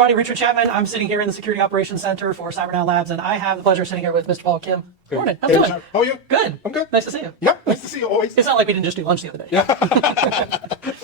everybody. Richard Chapman. I'm sitting here in the Security Operations Center for CyberNow Labs, and I have the pleasure of sitting here with Mr. Paul Kim. Good morning. How's it going? How are you? Good. I'm good. Nice to see you. Yeah, nice to see you always. It's not like we didn't just do lunch the other day. Yeah.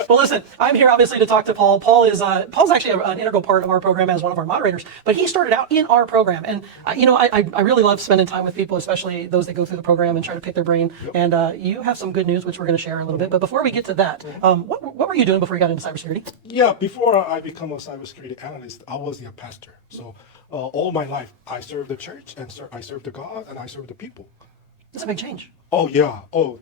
Well, listen, I'm here obviously to talk to Paul. Paul's actually an integral part of our program as one of our moderators, but he started out in our program. And, I really love spending time with people, especially those that go through the program and try to pick their brain. Yep. And you have some good news, which we're going to share in a little bit. But before we get to that, what were you doing before you got into cybersecurity? Yeah, before I become a cybersecurity analyst, I was a pastor. So all my life, I served the church, and I served the God, and I served the people. That's a big change. Oh, yeah. Oh,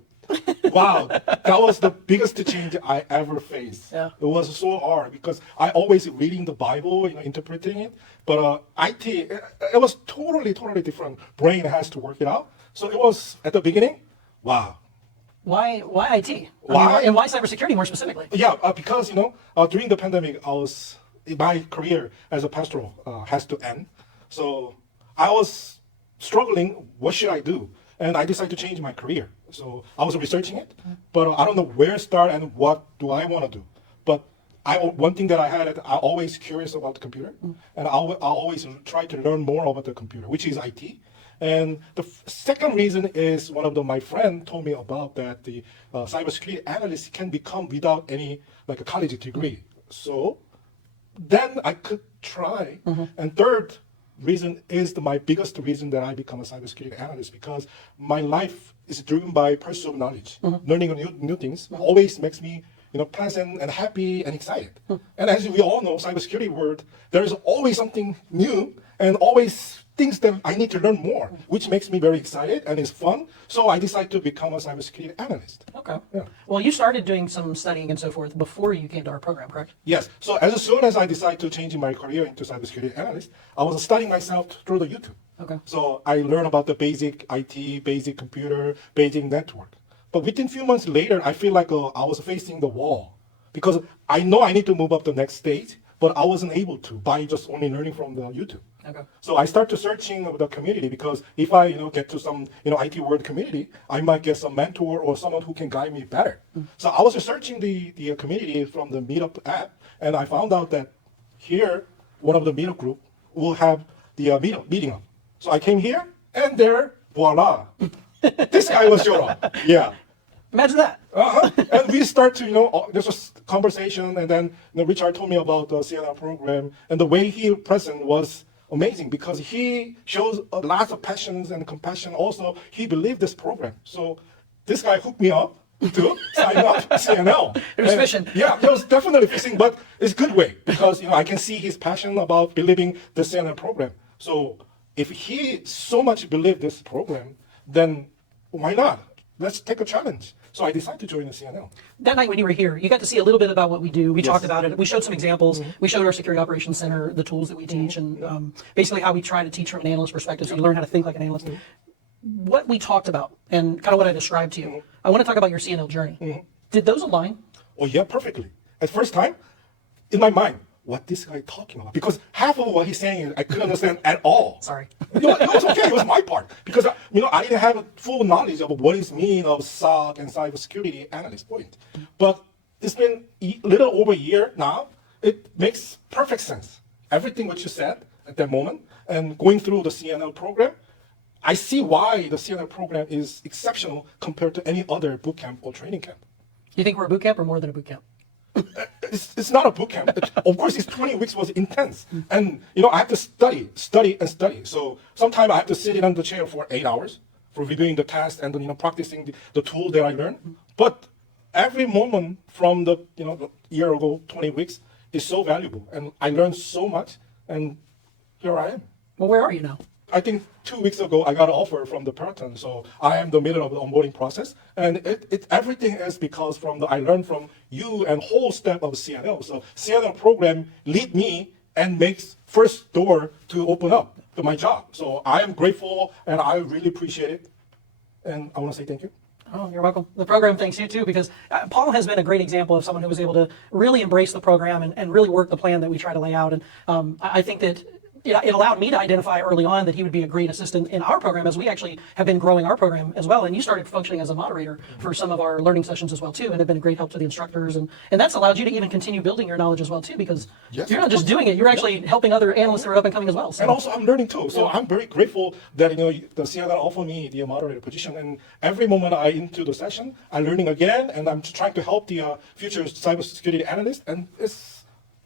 wow. That was the biggest change I ever faced. Yeah. It was so hard because I always reading the Bible, interpreting it. But IT, it was totally different. Brain has to work it out. So it was, at the beginning, wow. Why IT? Why? And why cybersecurity more specifically? Yeah, because, during the pandemic, my career as a pastoral has to end. So I was struggling, what should I do? And I decided to change my career. So I was researching it, but I don't know where to start and what do I want to do. But one thing that I had, I always curious about the computer, and I always try to learn more about the computer, which is IT. And the second reason is my friend told me about that the cybersecurity analyst can become without any a college degree. So then I could try. And third reason is my biggest reason that I become a cybersecurity analyst, because my life is driven by pursuit of knowledge. Learning new things always makes me pleasant and happy and excited. And as we all know, cybersecurity world, there is always something new and always things that I need to learn more, which makes me very excited and it's fun. So I decided to become a cybersecurity analyst. Okay. Yeah. Well, you started doing some studying and so forth before you came to our program, correct? Yes. So as soon as I decided to change my career into cybersecurity analyst, I was studying myself through the YouTube. Okay. So I learned about the basic IT, basic computer, basic network. But within a few months later, I feel like I was facing the wall, because I know I need to move up the next stage, but I wasn't able to by just only learning from the YouTube. Okay. So I started searching the community, because if I get to some IT world community, I might get some mentor or someone who can guide me better. So I was researching the community from the Meetup app, and I found out that here one of the Meetup group will have the meeting up. So I came here, and there, voila, this guy was showed up. Yeah. Imagine that. And we start to, there's a conversation, and then Richard told me about the CNL program, and the way he present was amazing, because he shows a lot of passions and compassion. Also, he believed this program. So this guy hooked me up to sign up CNL. It was fishing. Yeah, it was definitely fishing, but it's a good way, because I can see his passion about believing the CNL program. So if he so much believed this program, then why not? Let's take a challenge. So I decided to join the CNL. That night when you were here, you got to see a little bit about what we do. We talked about it. We showed some examples. We showed our Security Operations Center, the tools that we teach, and basically how we try to teach from an analyst perspective, so you learn how to think like an analyst. What we talked about, and kind of what I described to you, I want to talk about your CNL journey. Did those align? Oh, yeah, perfectly. At first time, in my mind, what this guy talking about? Because half of what he's saying I couldn't understand at all. Sorry. It was okay. It was my part, because I didn't have a full knowledge of what is mean of SOC and cybersecurity analyst point. But it's been a little over a year now. It makes perfect sense. Everything what you said at that moment, and going through the CNL program, I see why the CNL program is exceptional compared to any other boot camp or training camp. You think we're a boot camp or more than a boot camp? It's not a boot camp. Of course, it's 20 weeks was intense. And, I have to study. So sometimes I have to sit in on the chair for 8 hours for reviewing the test and, practicing the tool that I learned. But every moment from the year ago, 20 weeks, is so valuable. And I learned so much. And here I am. Well, where are you now? I think 2 weeks ago, I got an offer from the Peraton. So I am in the middle of the onboarding process. And everything is because I learned from you and whole step of CNL. So CNL program lead me and makes first door to open up to my job. So I am grateful, and I really appreciate it. And I want to say thank you. Oh, you're welcome. The program thanks you too, because Paul has been a great example of someone who was able to really embrace the program and really work the plan that we try to lay out. And I think that it allowed me to identify early on that he would be a great assistant in our program, as we actually have been growing our program as well. And you started functioning as a moderator for some of our learning sessions as well too, and have been a great help to the instructors. And that's allowed you to even continue building your knowledge as well too, because Yes, you're not of just course. doing it, you're actually helping other analysts that are up and coming as well. So. And also, I'm learning too. So I'm very grateful that the CNL offered me the moderator position. And every moment I into the session, I'm learning again, and I'm trying to help the future cybersecurity analyst. And it's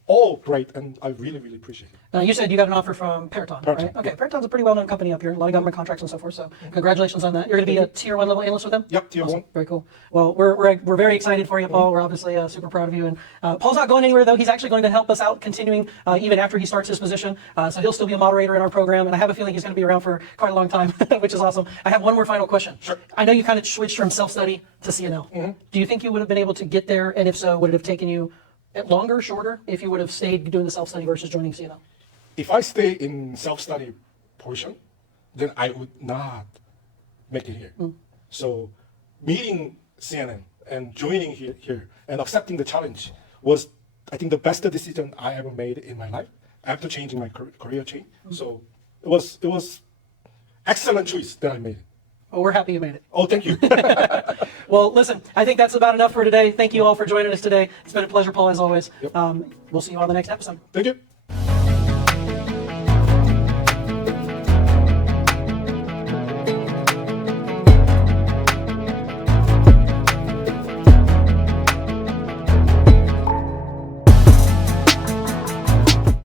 all great, and I really, really appreciate it. You said you got an offer from Peraton, Peraton, right? Okay, yeah. Peraton's a pretty well-known company up here, a lot of government contracts and so forth. So congratulations on that. You're going to be a tier 1 level analyst with them. Yep, tier Awesome. 1. Very cool. Well, we're very excited for you, Paul. We're obviously super proud of you. And Paul's not going anywhere though. He's actually going to help us out, continuing even after he starts his position. So he'll still be a moderator in our program, and I have a feeling he's going to be around for quite a long time, which is awesome. I have one more final question. Sure. I know you kind of switched from self-study to CNL. Do you think you would have been able to get there, and if so, would it have taken you longer, shorter, if you would have stayed doing the self-study versus joining CNL? If I stay in self-study portion, then I would not make it here. So meeting CNN and joining here and accepting the challenge was, I think, the best decision I ever made in my life after changing my career change. So it was excellent choice that I made. Well, we're happy you made it. Oh, thank you. Well, listen, I think that's about enough for today. Thank you all for joining us today. It's been a pleasure, Paul, as always. Yep. We'll see you on the next episode. Thank you.